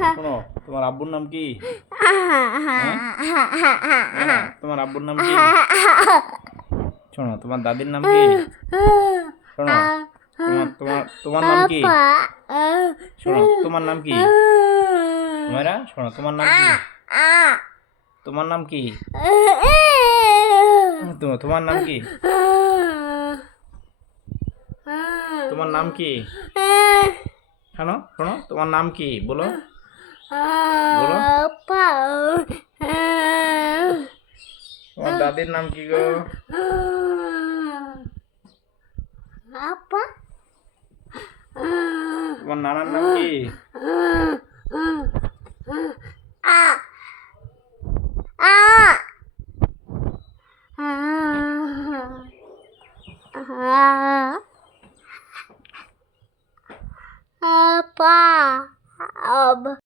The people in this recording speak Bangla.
শোনো তোমার আব্বুর নাম কি হ্যাঁ? তোমার আব্বুর নাম কি শোনো তোমার দাদির নাম কি শোনো তোমার তোমার তোমার নাম কি শোনো তোমার নাম কি মেয়েরা শোনো তোমার নাম কি তোমার নাম কি তোমার তোমার নাম কি তোমার নাম কি শোনো শোনো তোমার নাম কি বলো তোমার দাদির নাম কি গো? তোমার নানার নাম কি?